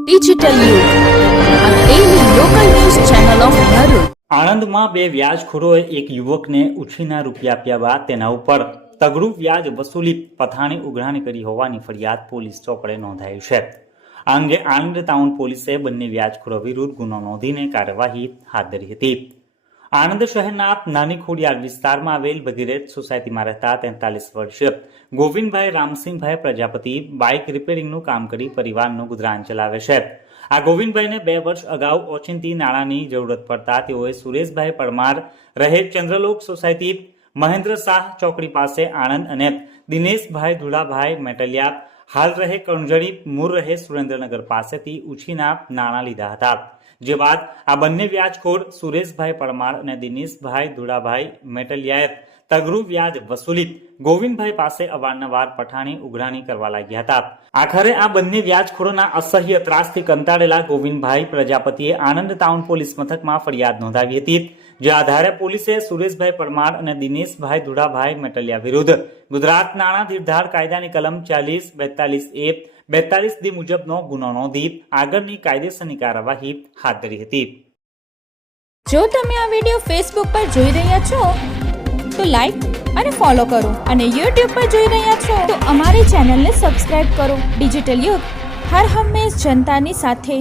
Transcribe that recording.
Digital. આણંદમાં બે વ્યાજખોરોએ એક યુવકને ઉછીના રૂપિયા આપ્યા બાદ તેના ઉપર તગડું વ્યાજ વસૂલી પથાણી ઉઘરાણી કરી હોવાની ફરિયાદ પોલીસ ચોપડે નોંધાઈ છે આ અંગે આણંદ ટાઉન પોલીસે બંને વ્યાજખોરો વિરુદ્ધ ગુનો નોંધીને કાર્યવાહી હાથ ધરી હતી આણંદ શહેરના નાની ખોડિયાર વિસ્તારમાં આવેલ ભગીરથ સોસાયટીમાં રહેતા તેતાલીસ વર્ષીય ગોવિંદભાઈ રામસિંહભાઈ પ્રજાપતિ બાઇક રિપેરિંગનું કામ કરી પરિવારનું ગુજરાન ચલાવે છે. આ ગોવિંદભાઈને બે વર્ષ અગાઉ ઓચિંતી નાણાંની જરૂરત પડતા તેઓએ સુરેશભાઈ પરમાર રહે ચંદ્રલોક સોસાયટી, મહેન્દ્ર શાહ ચોકડી પાસે આણંદ અને દિનેશભાઈ ધુળાભાઈ મેટલિયા હાલ રહે કણજડી મૂળ રહે સુરેન્દ્રનગર પાસેથી ઉછીના નાણાં લીધા હતા. જે બાદ આ બંને વ્યાજખોર સુરેશભાઈ પરમાર અને દિનેશભાઈ ધુડાભાઈ મેટલિયાએ તગરું વ્યાજ વસૂલી ગોવિંદભાઈ પાસે અવારનવાર પઠાણી ઉઘરાણી કરવા લાગ્યા હતા. આખરે આ બંને વ્યાજખોરોના અસહ્ય ત્રાસથી કંટાળેલા ગોવિંદભાઈ પ્રજાપતિએ આણંદ ટાઉન પોલીસ મથકમાં ફરિયાદ નોંધાવી હતી. જે આધારે પોલીસે સુરેશભાઈ પરમાર અને દિનેશભાઈ ધુડાભાઈ મેટલિયા વિરુદ્ધ ગુજરાત નાણાં ધીરધાર કાયદાની કલમ ચાલીસ, બેતાલીસ એ, બેતાલીસ દી મુજબનો ગુનો નોંધી આગળની કાયદેસરની કાર્યવાહી હાથ ધરી હતી. જો તમે આ વીડિયો ફેસબુક પર જોઈ રહ્યા છો, તો લાઈક અને ફોલો કરો અને યુટ્યુબ પર જોઈ રહ્યા છો, તો અમારી ચેનલને સબસ્ક્રાઇબ કરો. ડિજિટલ યુગ હર હંમેશ જનતાની સાથે